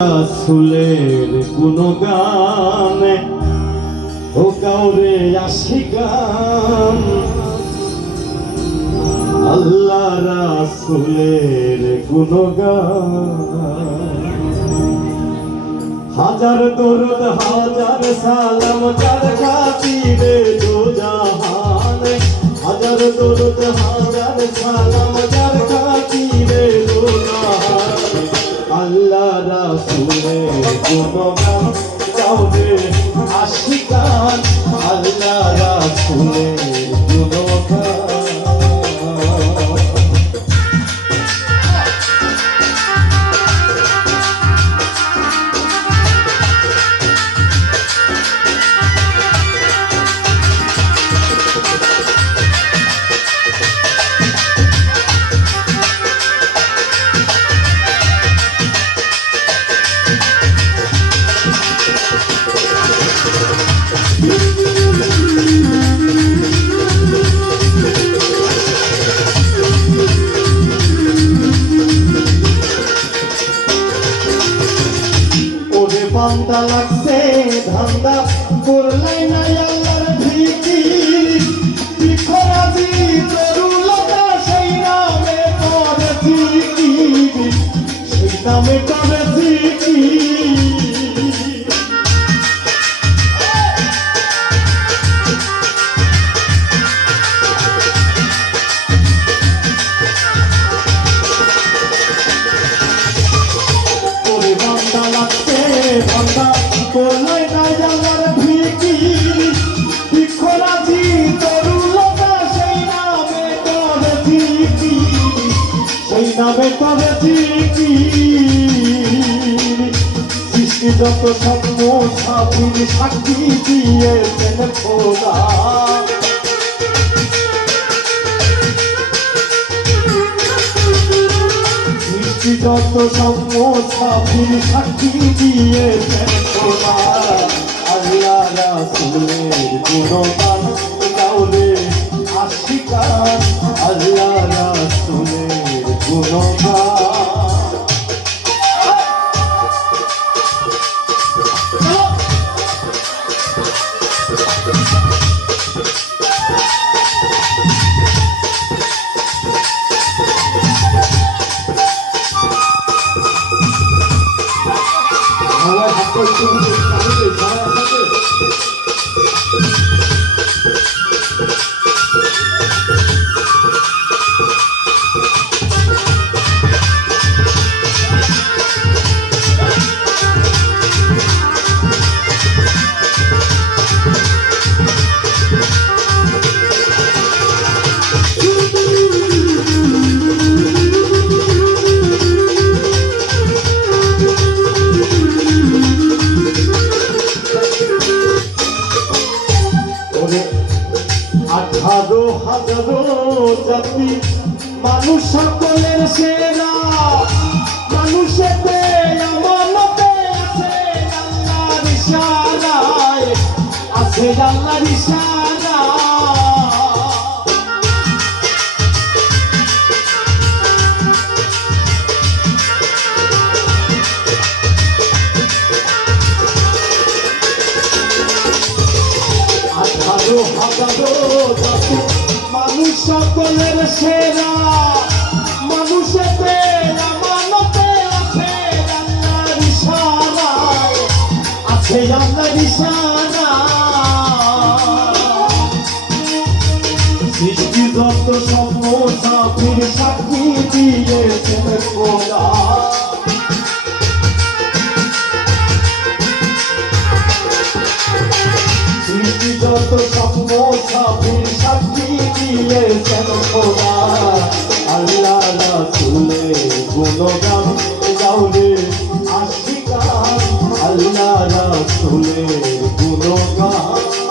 রাসুলের গুণগানে ও কাউরে আশিকান আল্লাহ রাসুলের গুণগান। হাজার দরুদ, হাজার সালাম যার খাতিরে দো জাহান হাজার দরুদ, হাজার সালাম আশিকান আল্লাহ রাসূলের বান্দা না আল্লাহর ভীতি বিখরাজি তরুলতা, সেই নামে করে জিকি সেই নামে করে জিকি সৃষ্টি যত স্বপ্ন সাথী সাক্ষী দিয়েছেন খোদা। যত স্বপ্ন সাবির সাক্ষী খোদা আল্লাহ রাসূলের গুণগান গাওলে আশিকান আল্লাহ রাসূলের গুণগান। সবাই হাত তাহলে সবাই একসাথে। ওরে আঠারো হাজারো জাতি মানুষ সকলের সেরা। মানুষেতে আছে আছে আল্লাহর ইশারা সকলের সেরা। মানুষেতে আমানতে আছে আল্লাহর ইশারায় আছে আল্লাহর ইশারা। সৃষ্টি যত স্বপ্ন সাফির সাক্ষী দিয়েছেন খোদা। সৃষ্টি যত স্বপ্ন সাফির সাক্ষী দিয়েছেন খোদা আল্লাহ রাসূলের গুণগান রাসূলের গুণগান।